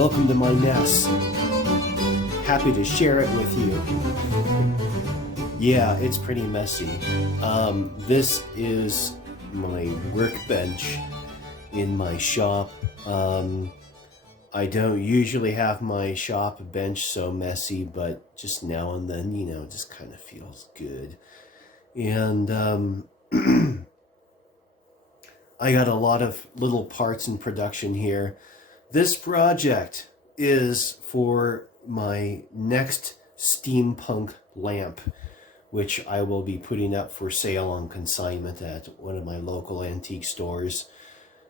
Welcome to my mess. Happy to share it with you. Yeah, it's pretty messy. This is my workbench in my shop. I don't usually have my shop bench so messy, but just now and then, you know, it just kind of feels good. And I got a lot of little parts in production here. This project is for my next steampunk lamp, which I will be putting up for sale on consignment at one of my local antique stores.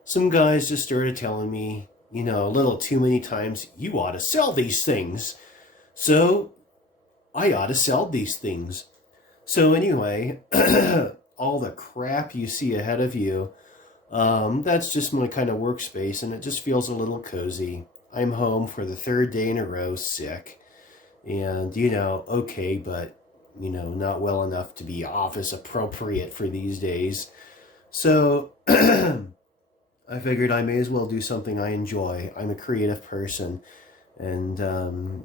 Some guys just started telling me, you know, a little too many times, you ought to sell these things. So I ought to sell these things. So anyway, all the crap you see ahead of you, that's just my kind of workspace, and it just feels a little cozy. I'm home for the third day in a row sick, and, you know, okay, but, you know, not well enough to be office appropriate for these days. So I figured I may as well do something I enjoy. I'm a creative person, and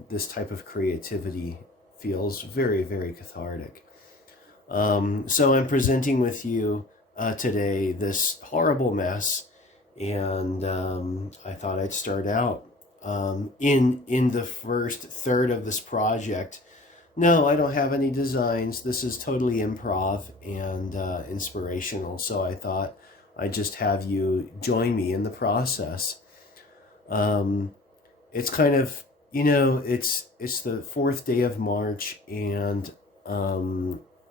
this type of creativity feels very, very cathartic. So I'm presenting with you today this horrible mess, and I thought I'd start out in the first third of this project. No, I don't have any designs. This is totally improv and inspirational, so I thought I'd just have you join me in the process. It's kind of, you know, it's the 4th day of March, and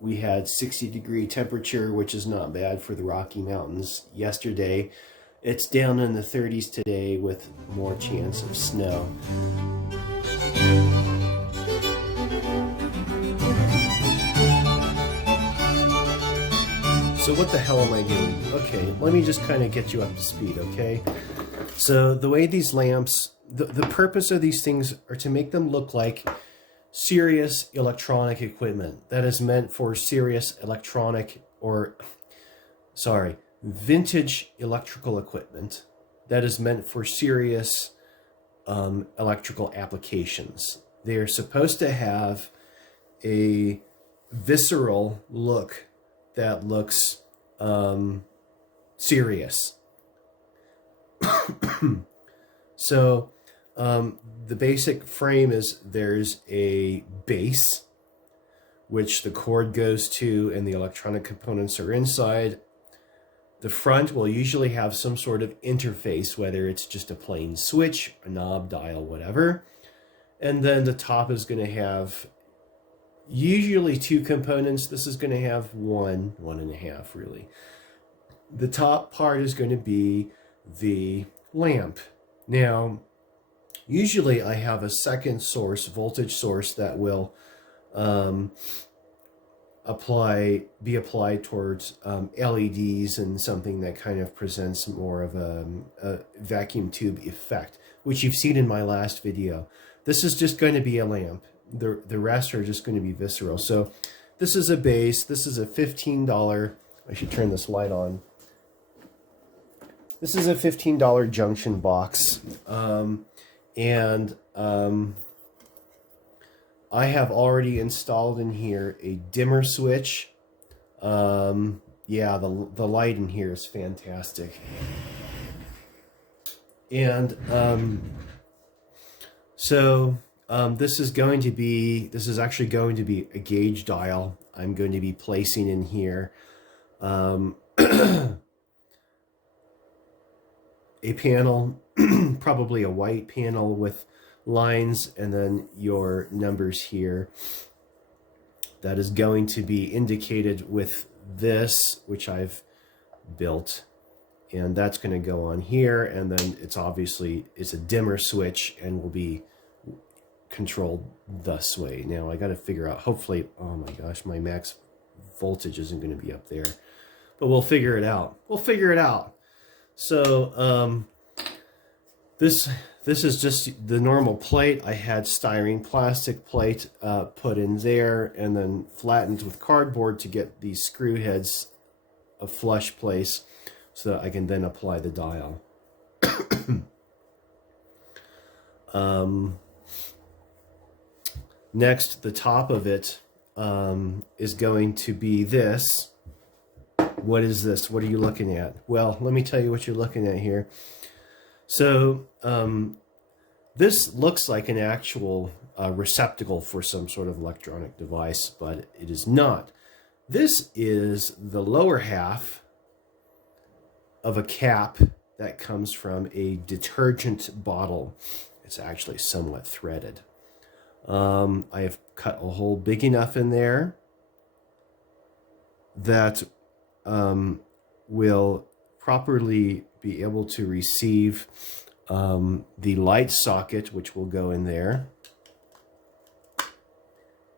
we had 60-degree temperature, which is not bad for the Rocky Mountains yesterday. It's down in the 30s today with more chance of snow. So what the hell am I doing? Okay, let me just kind of get you up to speed, okay? So the way these lamps, the purpose of these things are to make them look like serious electronic equipment that is meant for serious electronic, or sorry, vintage electrical equipment that is meant for serious electrical applications. They're supposed to have a visceral look that looks serious. So the basic frame is there's a base, which the cord goes to and the electronic components are inside. The front will usually have some sort of interface, whether it's just a plain switch, a knob, dial, whatever. And then the top is going to have usually 2 components. This is going to have 1.5 really. The top part is going to be the lamp. Now, usually I have a second source, voltage source, that will be applied towards LEDs and something that kind of presents more of a vacuum tube effect, which you've seen in my last video. This is just going to be a lamp. The rest are just going to be visceral. So this is a base. This is a $15, I should turn this light on. This is a $15 junction box. I have already installed in here a dimmer switch. Yeah, the light in here is fantastic. And this is actually going to be a gauge dial I'm going to be placing in here. A panel, probably a white panel with lines, and then your numbers here. That is going to be indicated with this, which I've built, and that's going to go on here, and then it's a dimmer switch and will be controlled thus way. Now I got to figure out, hopefully, oh my gosh, my max voltage isn't going to be up there, but we'll figure it out. So this is just the normal plate. I had styrene plastic plate put in there and then flattened with cardboard to get these screw heads a flush place so that I can then apply the dial. Next, the top of it is going to be this. What is this? What are you looking at? Well, let me tell you what you're looking at here. So this looks like an actual receptacle for some sort of electronic device, but it is not. This is the lower half of a cap that comes from a detergent bottle. It's actually somewhat threaded. I have cut a hole big enough in there that will properly be able to receive the light socket, which will go in there.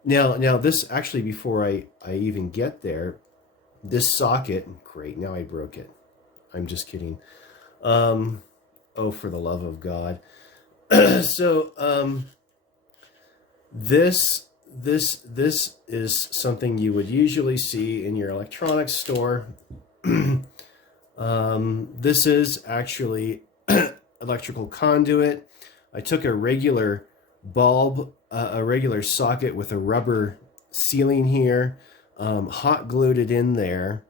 Now this actually, before I even get there, this socket, great, now I broke it. I'm just kidding. Oh, for the love of God. So this is something you would usually see in your electronics store. This is actually electrical conduit. I took a regular bulb, a regular socket with a rubber sealing here, hot glued it in there,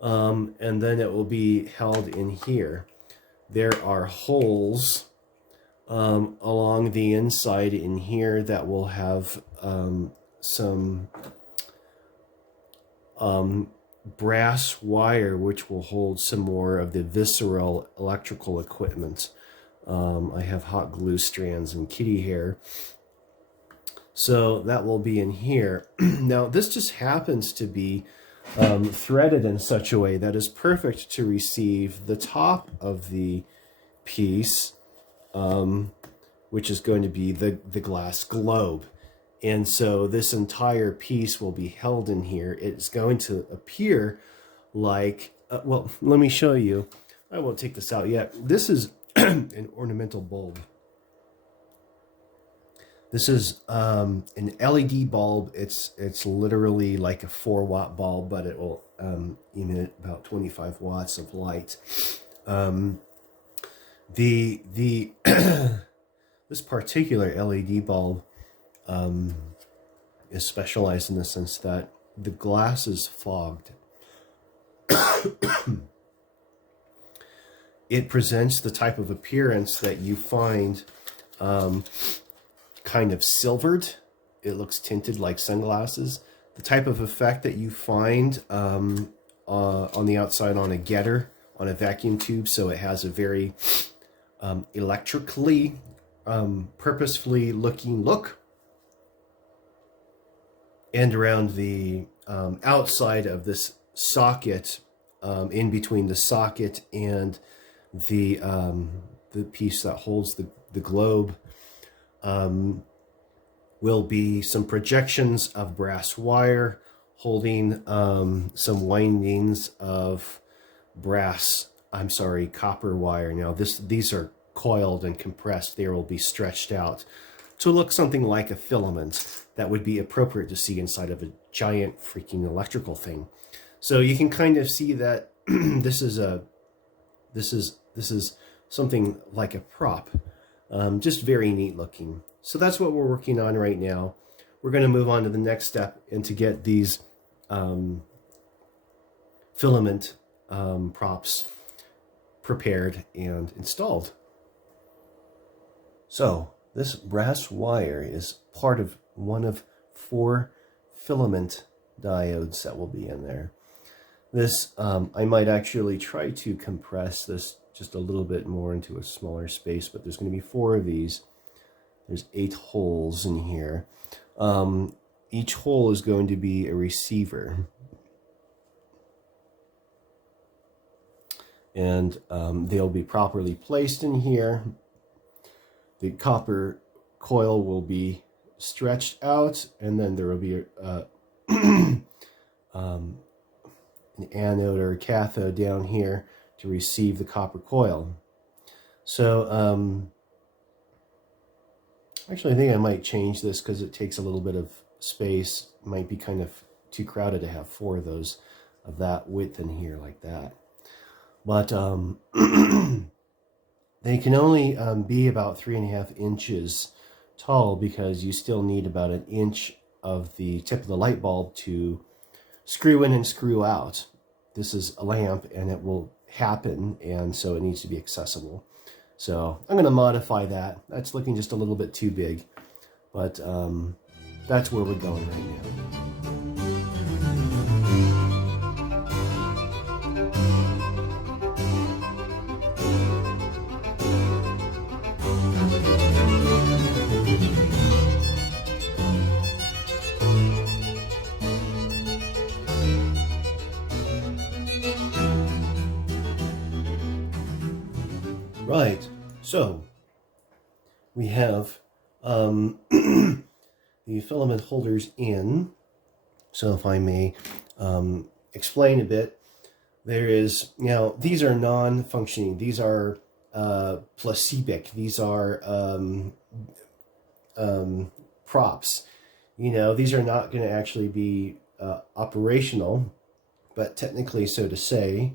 and then it will be held in here. There are holes along the inside in here that will have some brass wire, which will hold some more of the visceral electrical equipment. I have hot glue strands and kitty hair, so that will be in here. Now this just happens to be threaded in such a way that is perfect to receive the top of the piece, which is going to be the glass globe. And so this entire piece will be held in here. It's going to appear like, well, let me show you. I won't take this out yet. This is an ornamental bulb. This is an LED bulb. It's literally like a 4-watt bulb, but it will emit about 25 watts of light. This particular LED bulb is specialized in the sense that the glass is fogged. It presents the type of appearance that you find kind of silvered. It looks tinted like sunglasses. The type of effect that you find on the outside on a getter, on a vacuum tube, so it has a very electrically, purposefully looking look. And around the outside of this socket, in between the socket and the piece that holds the globe, will be some projections of brass wire holding some windings of copper wire. Now these are coiled and compressed. They will be stretched out to look something like a filament that would be appropriate to see inside of a giant freaking electrical thing. So you can kind of see that this is something like a prop, just very neat looking. So that's what we're working on right now. We're going to move on to the next step and to get these filament props prepared and installed. So this brass wire is part of one of 4 filament diodes that will be in there. This, I might actually try to compress this just a little bit more into a smaller space, but there's going to be 4 of these. There's 8 holes in here. Each hole is going to be a receiver. And they'll be properly placed in here. The copper coil will be stretched out, and then there will be an anode or a cathode down here to receive the copper coil. So actually I think I might change this because it takes a little bit of space. It might be kind of too crowded to have 4 of those of that width in here like that. But They can only be about 3.5 inches tall because you still need about an inch of the tip of the light bulb to screw in and screw out. This is a lamp and it will happen, and so it needs to be accessible. So I'm going to modify that. That's looking just a little bit too big, but that's where we're going right now. Right, so we have the filament holders in. So if I may explain a bit, there is, now these are non-functioning, these are placibic, these are props. You know, these are not going to actually be operational, but technically, so to say.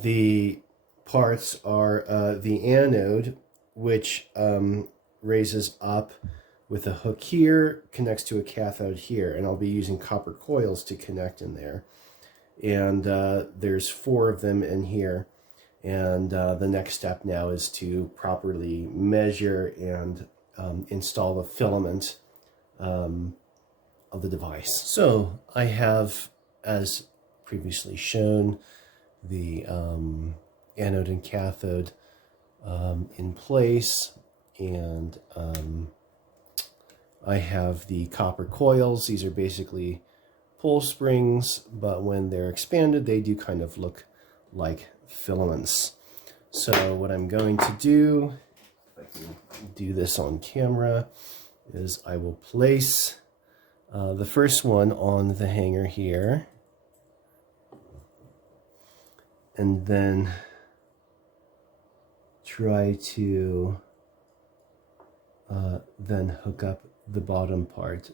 The parts are the anode, which raises up with a hook here, connects to a cathode here, and I'll be using copper coils to connect in there. And there's 4 of them in here. And the next step now is to properly measure and install the filament of the device. So I have, as previously shown, the anode and cathode in place, and I have the copper coils. These are basically pull springs, but when they're expanded, they do kind of look like filaments. So what I'm going to do, if I can do this on camera, is I will place the first one on the hanger here, and then try to then hook up the bottom part.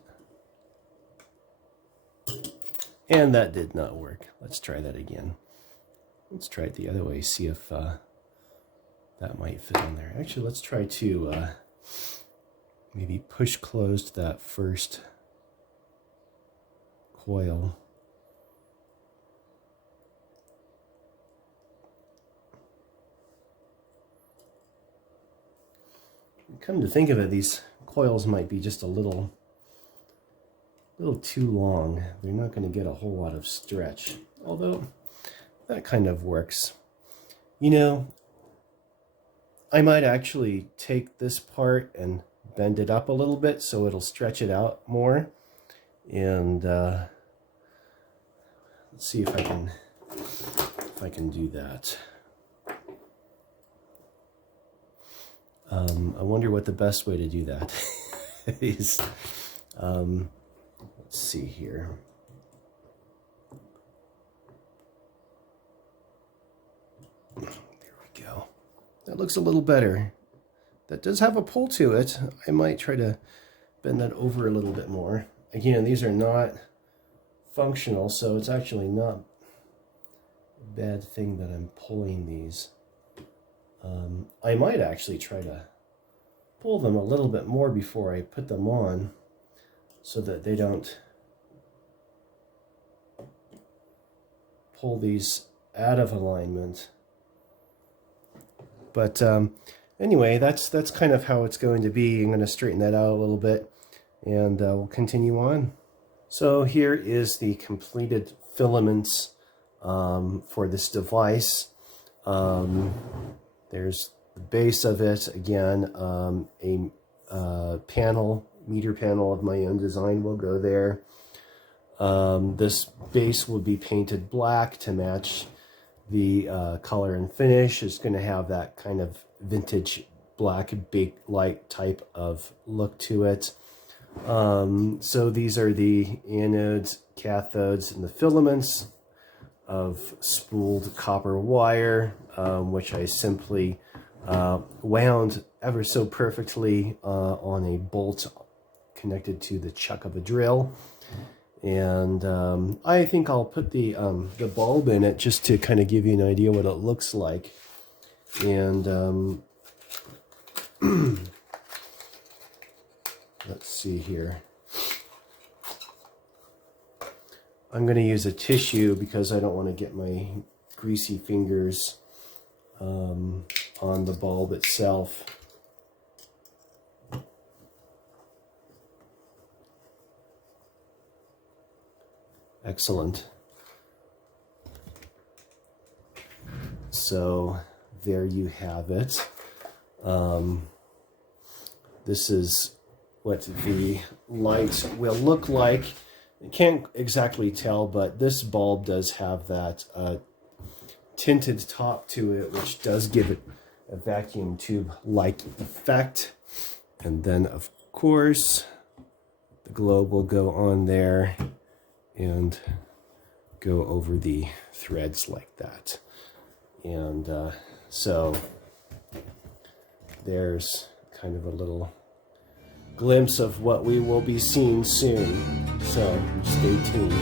And that did not work. Let's try that again. Let's try it the other way, see if that might fit on there. Actually, let's try to maybe push closed that first coil. Come to think of it, these coils might be just a little too long. They're not going to get a whole lot of stretch, although that kind of works. You know, I might actually take this part and bend it up a little bit so it'll stretch it out more. And let's see if I can do that. I wonder what the best way to do that is. Let's see here. There we go. That looks a little better. That does have a pull to it. I might try to bend that over a little bit more. Again, these are not functional, so it's actually not a bad thing that I'm pulling these. I might actually try to pull them a little bit more before I put them on, so that they don't pull these out of alignment. But anyway, that's kind of how it's going to be. I'm going to straighten that out a little bit, and we'll continue on. So here is the completed filaments for this device. There's the base of it, again, a panel, meter panel of my own design will go there. This base will be painted black to match the color and finish. It's going to have that kind of vintage black baked light type of look to it. So these are the anodes, cathodes, and the filaments of spooled copper wire, which I simply wound ever so perfectly on a bolt connected to the chuck of a drill. And I think I'll put the bulb in it just to kind of give you an idea what it looks like. And Let's see here. I'm going to use a tissue because I don't want to get my greasy fingers on the bulb itself. Excellent. So there you have it. This is what the light will look like. You can't exactly tell, but this bulb does have that tinted top to it, which does give it a vacuum tube-like effect. And then, of course, the globe will go on there and go over the threads like that. And so there's kind of a little glimpse of what we will be seeing soon. So stay tuned.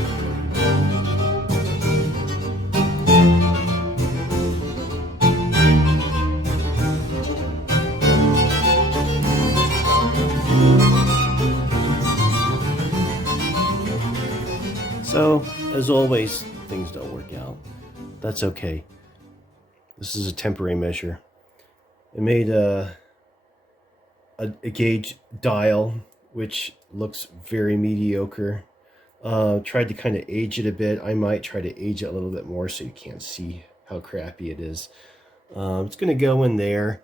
So, as always, things don't work out. That's okay. This is a temporary measure. I made a gauge dial, which looks very mediocre. Tried to kind of age it a bit. I might try to age it a little bit more so you can't see how crappy it is. It's going to go in there,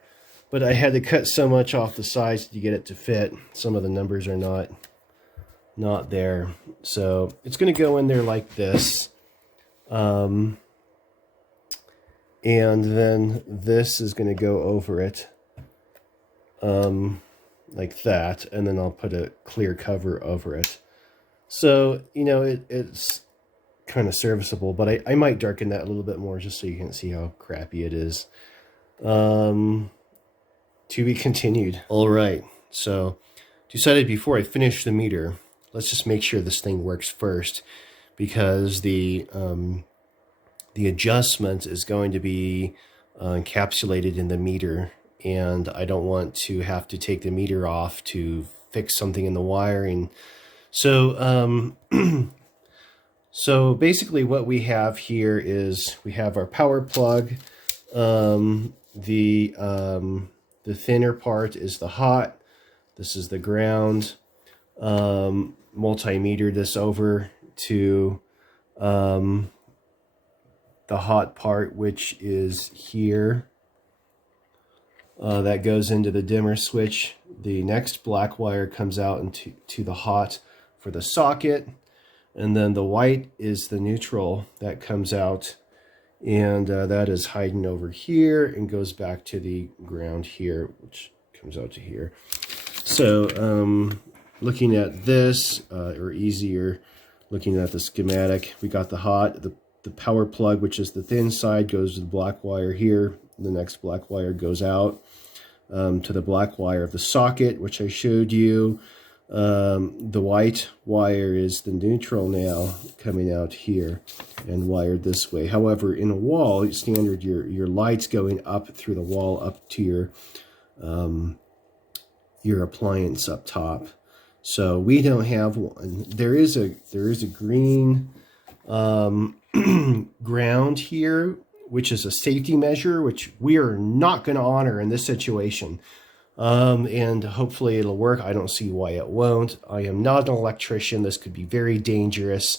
but I had to cut so much off the sides to get it to fit. Some of the numbers are not there. So it's going to go in there like this. And then this is going to go over it like that, and then I'll put a clear cover over it. So, you know, it's kind of serviceable, but I might darken that a little bit more just so you can see how crappy it is. To be continued. All right, so decided before I finish the meter, let's just make sure this thing works first, because the adjustment is going to be encapsulated in the meter, and I don't want to have to take the meter off to fix something in the wiring. So so basically what we have here is we have our power plug. The thinner part is the hot. This is the ground. Multimeter this over to the hot part, which is here. That goes into the dimmer switch. The next black wire comes out into the hot for the socket, and then the white is the neutral that comes out, and that is hiding over here and goes back to the ground here, which comes out to here. So looking at this, or easier looking at the schematic, we got the hot, the power plug, which is the thin side, goes to the black wire here. The next black wire goes out to the black wire of the socket, which I showed you. The white wire is the neutral now, coming out here and wired this way. However, in a wall, standard, your light's going up through the wall up to your appliance up top. So we don't have one. There is a green ground here, which is a safety measure, which we are not going to honor in this situation. And hopefully it'll work. I don't see why it won't. I am not an electrician. This could be very dangerous.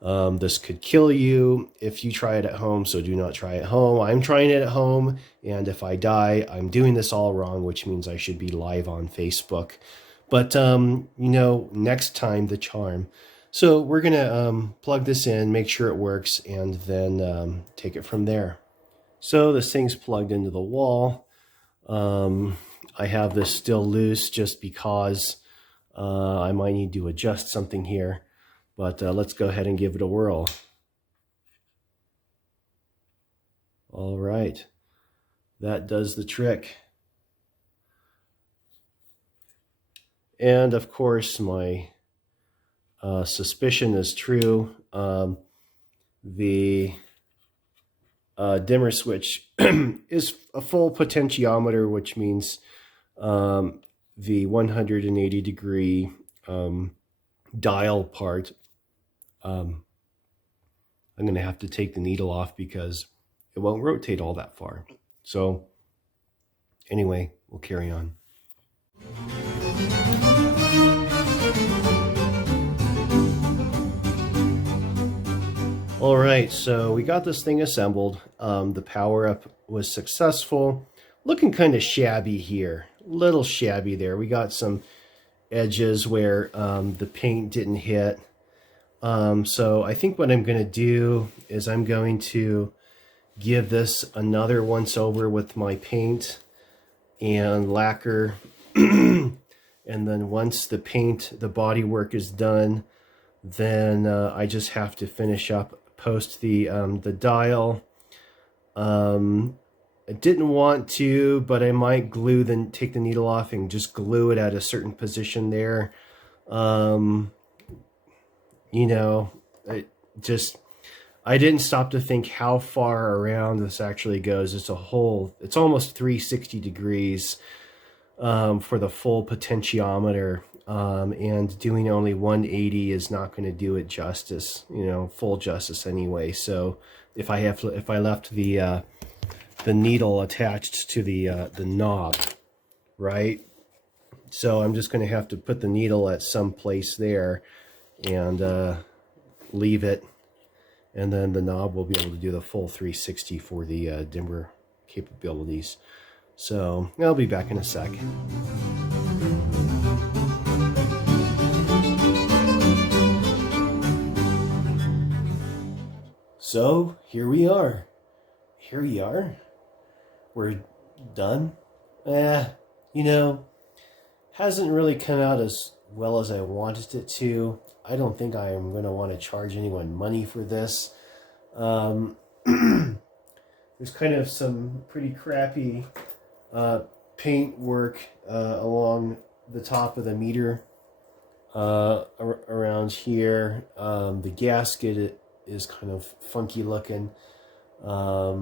This could kill you if you try it at home, so do not try it at home. I'm trying it at home, and if I die, I'm doing this all wrong, which means I should be live on Facebook. But, you know, next time, the charm. So we're going to plug this in, make sure it works, and then take it from there. So this thing's plugged into the wall. I have this still loose just because I might need to adjust something here. But let's go ahead and give it a whirl. All right. That does the trick. And of course, my suspicion is true. The dimmer switch is a full potentiometer, which means the 180-degree dial part. I'm going to have to take the needle off because it won't rotate all that far. So anyway, we'll carry on. All right, so we got this thing assembled. The power up was successful. Looking kind of shabby here, little shabby there. We got some edges where the paint didn't hit. So I think what I'm going to do is I'm going to give this another once over with my paint and lacquer. And then once the paint, the body work is done, then I just have to finish up, post the dial. I didn't want to, but I might take the needle off and just glue it at a certain position there. You know, I didn't stop to think how far around this actually goes. It's almost 360 degrees for the full potentiometer. And doing only 180 is not going to do it justice, full justice anyway. So if I left the needle attached to the knob, right? So I'm just going to have to put the needle at some place there and leave it, and then the knob will be able to do the full 360 for the dimmer capabilities. So I'll be back in a sec. So here we are. We're done. Hasn't really come out as well as I wanted it to. I don't think I am going to want to charge anyone money for this. There's kind of some pretty crappy paint work along the top of the meter around here. The gasket is kind of funky looking. I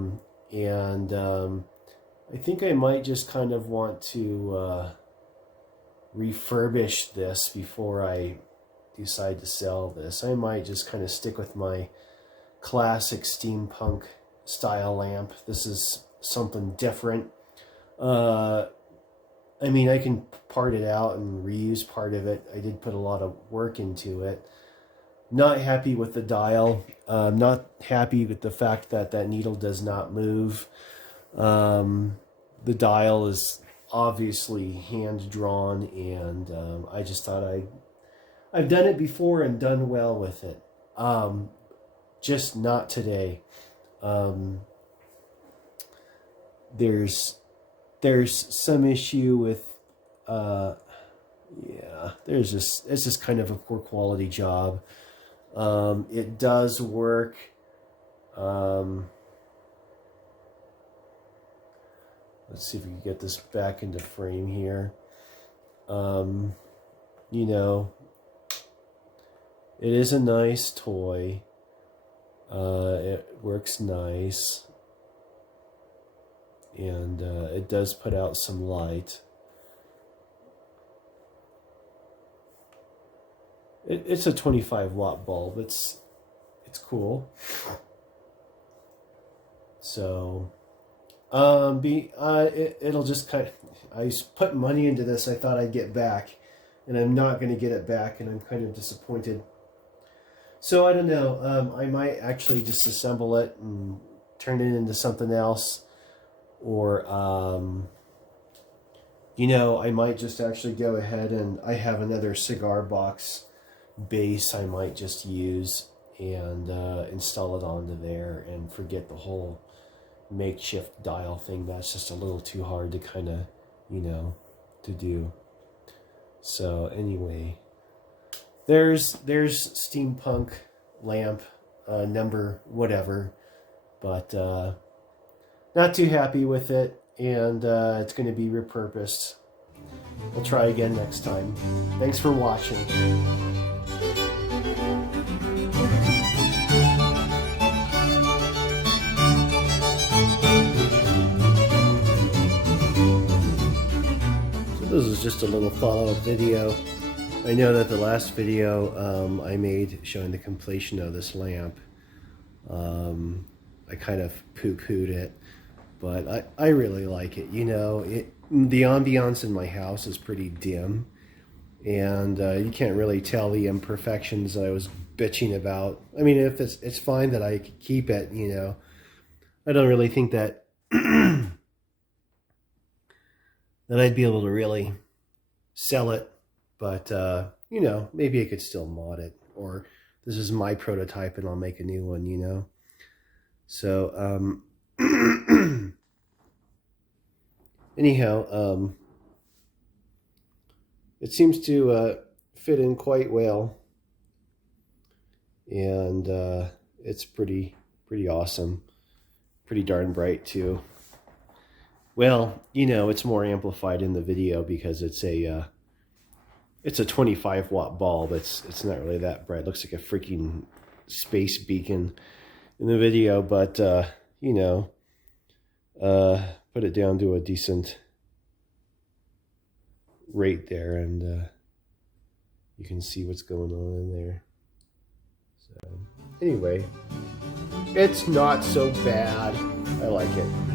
think I might just kind of want to refurbish this before I decide to sell this. I might just kind of stick with my classic steampunk style lamp. This is something different. I can part it out and reuse part of it. I did put a lot of work into it. Not happy with the dial. Not happy with the fact that that needle does not move. The dial is obviously hand drawn, and I just thought I've done it before and done well with it. Just not today. There's some issue with it's just kind of a poor quality job. It does work. Let's see if we can get this back into frame here. It is a nice toy. It works nice. And it does put out some light. It's a 25-watt bulb. It's cool. So it'll just kind of, I put money into this. I thought I'd get back, and I'm not going to get it back, and I'm kind of disappointed. So I don't know. I might actually just assemble it and turn it into something else, or I might just actually go ahead and I have another cigar box base I might just use and install it onto there and forget the whole makeshift dial thing. That's just a little too hard to kind of, to do. So anyway, there's Steampunk Lamp number whatever, but not too happy with it, and it's going to be repurposed. We'll try again next time. Thanks for watching. is just a little follow-up video. I know that the last video I made showing the completion of this lamp, I kind of poo-pooed it, but I really like it. You know, the ambiance in my house is pretty dim, and you can't really tell the imperfections I was bitching about. I mean, if it's fine that I keep it, you know. I don't really think that that I'd be able to really sell it, but you know, maybe I could still mod it, or this is my prototype and I'll make a new one, you know. So anyhow, it seems to fit in quite well, and it's pretty awesome, pretty darn bright too. Well, you know, it's more amplified in the video because it's a 25-watt bulb. It's not really that bright. It looks like a freaking space beacon in the video, but you know, put it down to a decent rate there, and you can see what's going on in there. So anyway, it's not so bad. I like it.